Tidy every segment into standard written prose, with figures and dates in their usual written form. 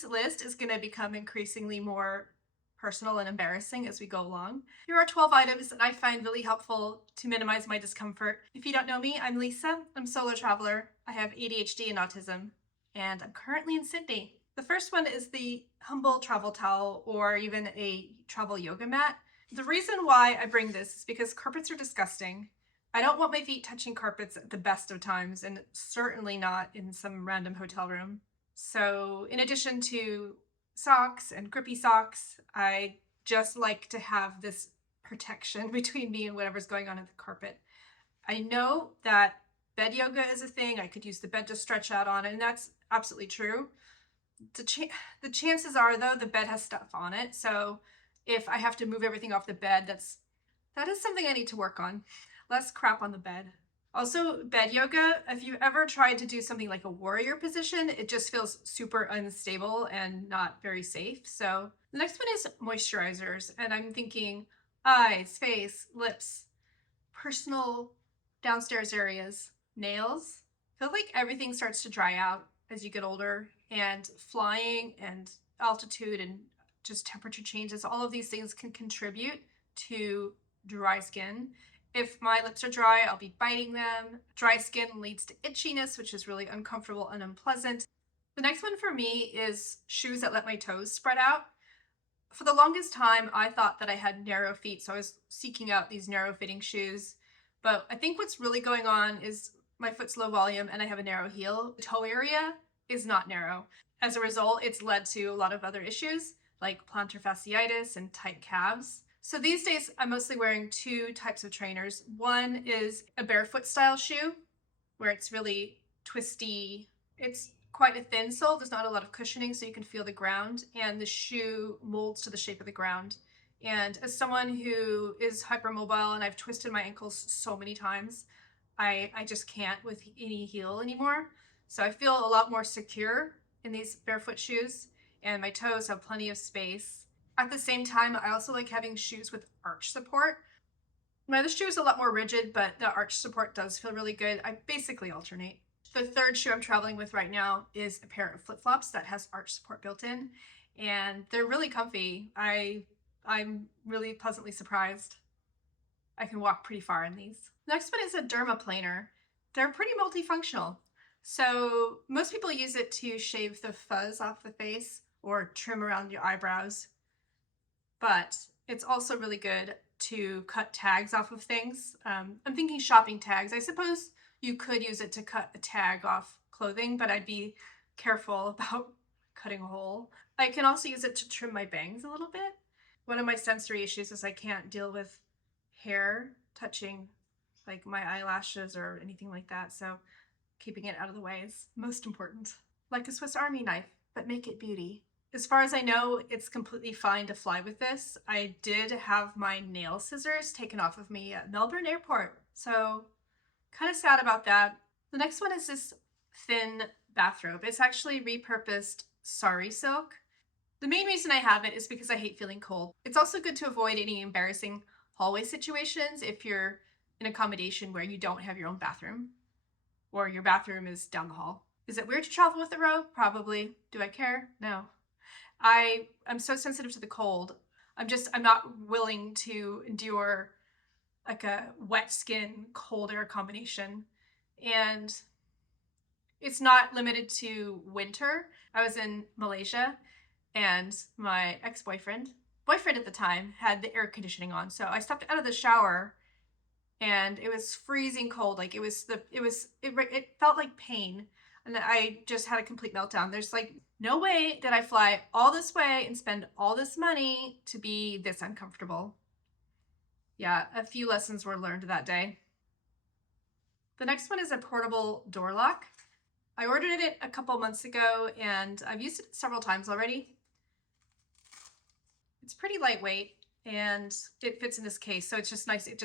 This list is going to become increasingly more personal and embarrassing as we go along. Here are 12 items that I find really helpful to minimize my discomfort. If you don't know me, I'm Lisa. I'm a solo traveler. I have ADHD and autism, and I'm currently in Sydney. The first one is the humble travel towel or even a travel yoga mat. The reason why I bring this is because carpets are disgusting. I don't want my feet touching carpets at the best of times, and certainly not in some random hotel room. So in addition to socks and grippy socks, I just like to have this protection between me and whatever's going on in the carpet. I know that bed yoga is a thing. I could use the bed to stretch out on, and that's absolutely true. The chances are, though, the bed has stuff on it. So if I have to move everything off the bed, that is something I need to work on. Less crap on the bed. Also, bed yoga, if you've ever tried to do something like a warrior position, it just feels super unstable and not very safe. So the next one is moisturizers. And I'm thinking eyes, face, lips, personal downstairs areas, nails. I feel like everything starts to dry out as you get older, and flying and altitude and just temperature changes, all of these things can contribute to dry skin. If my lips are dry, I'll be biting them. Dry skin leads to itchiness, which is really uncomfortable and unpleasant. The next one for me is shoes that let my toes spread out. For the longest time, I thought that I had narrow feet, so I was seeking out these narrow fitting shoes. But I think what's really going on is my foot's low volume and I have a narrow heel. The toe area is not narrow. As a result, it's led to a lot of other issues like plantar fasciitis and tight calves. So these days, I'm mostly wearing two types of trainers. One is a barefoot style shoe where it's really twisty. It's quite a thin sole. There's not a lot of cushioning, so you can feel the ground, and the shoe molds to the shape of the ground. And as someone who is hypermobile and I've twisted my ankles so many times, I just can't with any heel anymore. So I feel a lot more secure in these barefoot shoes, and my toes have plenty of space. At the same time, I also like having shoes with arch support. My other shoe is a lot more rigid, but the arch support does feel really good. I basically alternate. The third shoe I'm traveling with right now is a pair of flip-flops that has arch support built in, and they're really comfy. I'm really pleasantly surprised. I can walk pretty far in these. Next one is a Dermaplaner. They're pretty multifunctional. So most people use it to shave the fuzz off the face or trim around your eyebrows, but it's also really good to cut tags off of things. I'm thinking shopping tags. I suppose you could use it to cut a tag off clothing, but I'd be careful about cutting a hole. I can also use it to trim my bangs a little bit. One of my sensory issues is I can't deal with hair touching like my eyelashes or anything like that, so keeping it out of the way is most important. Like a Swiss Army knife, but make it beauty. As far as I know, it's completely fine to fly with this. I did have my nail scissors taken off of me at Melbourne Airport, so kind of sad about that. The next one is this thin bathrobe. It's actually repurposed sari silk. The main reason I have it is because I hate feeling cold. It's also good to avoid any embarrassing hallway situations if you're in accommodation where you don't have your own bathroom or your bathroom is down the hall. Is it weird to travel with a robe? Probably. Do I care? No. I'm so sensitive to the cold. I'm not willing to endure like a wet skin cold air combination. And it's not limited to winter. I was in Malaysia and my boyfriend at the time, had the air conditioning on. So I stepped out of the shower and it was freezing cold. Like it felt like pain. And I just had a complete meltdown. There's like no way that I fly all this way and spend all this money to be this uncomfortable. Yeah, a few lessons were learned that day. The next one is a portable door lock. I ordered it a couple months ago and I've used it several times already. It's pretty lightweight and it fits in this case, so it's just nice. It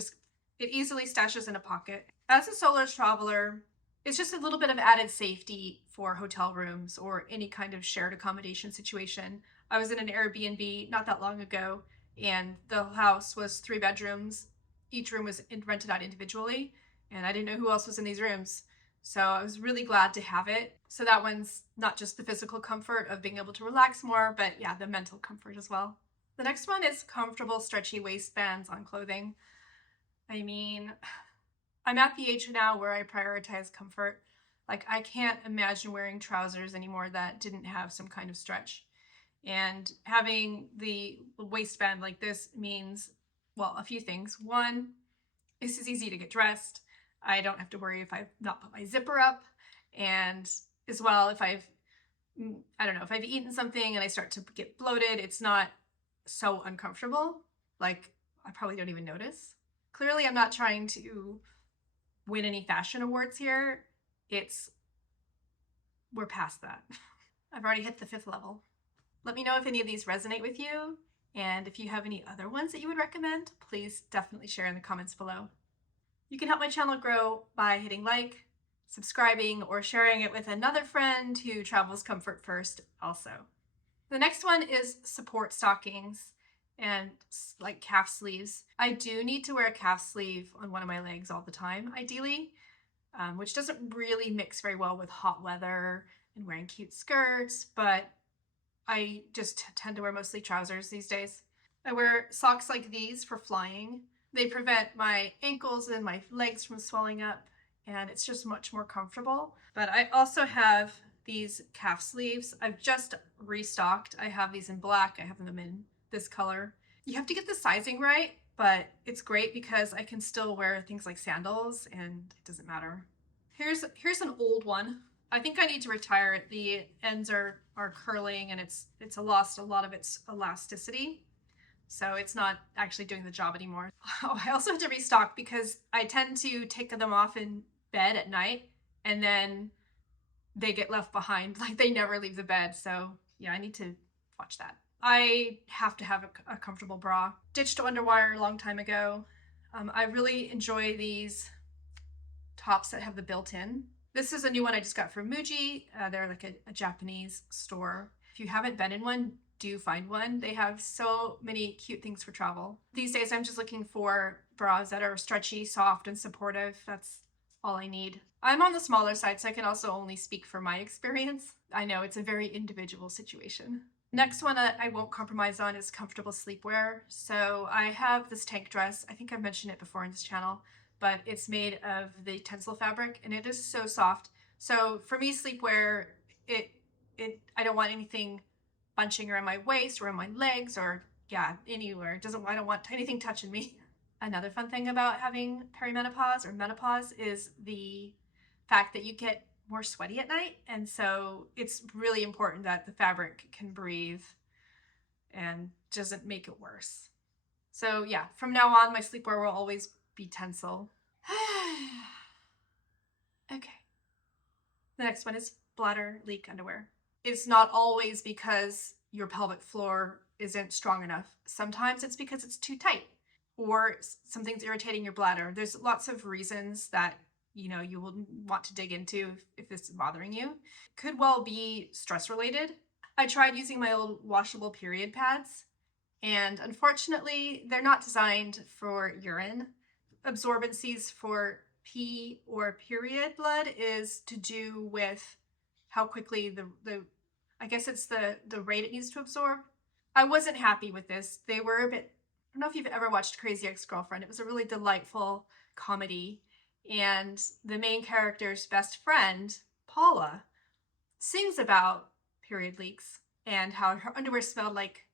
easily stashes in a pocket. As a solo traveler, it's just a little bit of added safety for hotel rooms or any kind of shared accommodation situation. I was in an Airbnb not that long ago, and the house was 3 bedrooms. Each room was rented out individually, and I didn't know who else was in these rooms. So I was really glad to have it. So that one's not just the physical comfort of being able to relax more, but yeah, the mental comfort as well. The next one is comfortable, stretchy waistbands on clothing. I mean, I'm at the age now where I prioritize comfort. Like, I can't imagine wearing trousers anymore that didn't have some kind of stretch. And having the waistband like this means, well, a few things. One, this is easy to get dressed. I don't have to worry if I've not put my zipper up. And as well, if I don't know, if I've eaten something and I start to get bloated, it's not so uncomfortable. Like, I probably don't even notice. Clearly, I'm not trying to win any fashion awards here. We're past that. I've already hit the 5th level. Let me know if any of these resonate with you, and if you have any other ones that you would recommend, please definitely share in the comments below. You can help my channel grow by hitting like, subscribing, or sharing it with another friend who travels comfort first also. The next one is support stockings and like calf sleeves. I do need to wear a calf sleeve on one of my legs all the time, ideally, which doesn't really mix very well with hot weather and wearing cute skirts, but I just tend to wear mostly trousers these days. I wear socks like these for flying. They prevent my ankles and my legs from swelling up, and it's just much more comfortable. But I also have these calf sleeves. I've just restocked. I have these in black. I have them in this color. You have to get the sizing right, but it's great because I can still wear things like sandals and it doesn't matter. Here's an old one. I think I need to retire it. The ends are curling and it's lost a lot of its elasticity. So it's not actually doing the job anymore. Oh, I also have to restock because I tend to take them off in bed at night and then they get left behind. Like, they never leave the bed. So yeah, I need to watch that. I have to have a comfortable bra. Ditched underwire a long time ago. I really enjoy these tops that have the built-in. This is a new one I just got from Muji. They're like a Japanese store. If you haven't been in one, do find one. They have so many cute things for travel. These days, I'm just looking for bras that are stretchy, soft, and supportive. That's all I need. I'm on the smaller side, so I can also only speak for my experience. I know it's a very individual situation. Next one that I won't compromise on is comfortable sleepwear. So I have this tank dress. I think I've mentioned it before in this channel, but it's made of the tencel fabric and it is so soft. So for me, sleepwear, I don't want anything bunching around my waist or in my legs or anywhere. I don't want anything touching me. Another fun thing about having perimenopause or menopause is the fact that you get more sweaty at night. And so it's really important that the fabric can breathe and doesn't make it worse. So yeah, from now on, my sleepwear will always be tencel. Okay. The next one is bladder leak underwear. It's not always because your pelvic floor isn't strong enough. Sometimes it's because it's too tight or something's irritating your bladder. There's lots of reasons that you will want to dig into if this is bothering you. Could well be stress related. I tried using my old washable period pads, and unfortunately, they're not designed for urine. Absorbencies for pee or period blood is to do with how quickly I guess it's the rate it needs to absorb. I wasn't happy with this. They were a bit, I don't know if you've ever watched Crazy Ex-Girlfriend. It was a really delightful comedy. And the main character's best friend, Paula, sings about period leaks and how her underwear smelled like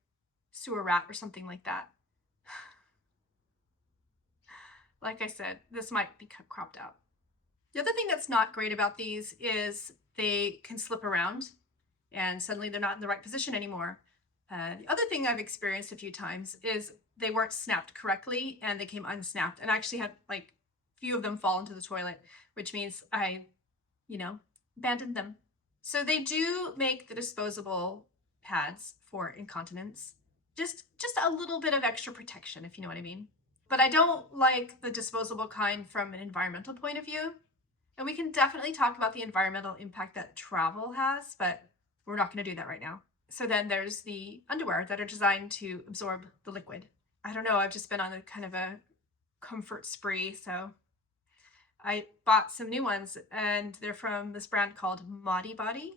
sewer rat or something like that. Like I said, this might be cropped out. The other thing that's not great about these is they can slip around and suddenly they're not in the right position anymore. The other thing I've experienced a few times is they weren't snapped correctly and they came unsnapped, and I actually had like a few of them fall into the toilet, which means I, abandoned them. So they do make the disposable pads for incontinence. Just a little bit of extra protection, if you know what I mean. But I don't like the disposable kind from an environmental point of view. And we can definitely talk about the environmental impact that travel has, but we're not going to do that right now. So then there's the underwear that are designed to absorb the liquid. I don't know, I've just been on a kind of a comfort spree, so I bought some new ones, and they're from this brand called Modi Body,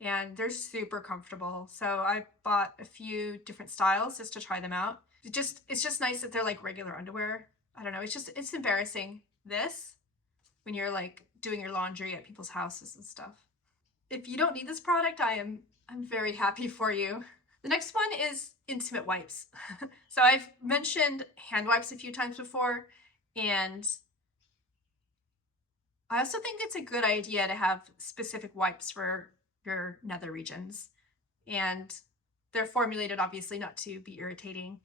and they're super comfortable. So I bought a few different styles just to try them out. It's just nice that they're like regular underwear. I don't know, it's embarrassing this when you're like doing your laundry at people's houses and stuff. If you don't need this product, I'm very happy for you. The next one is intimate wipes. So I've mentioned hand wipes a few times before, and I also think it's a good idea to have specific wipes for your nether regions. And they're formulated obviously not to be irritating.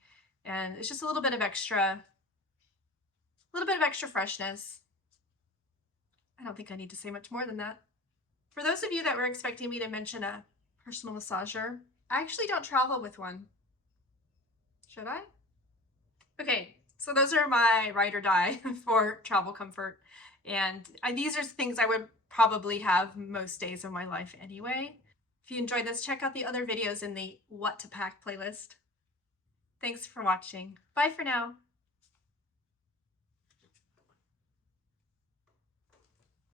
And it's just a little bit of extra freshness. I don't think I need to say much more than that. For those of you that were expecting me to mention a personal massager, I actually don't travel with one. Should I? Okay, so those are my ride or die for travel comfort. And these are things I would probably have most days of my life anyway. If you enjoyed this, check out the other videos in the What to Pack playlist. Thanks for watching. Bye for now.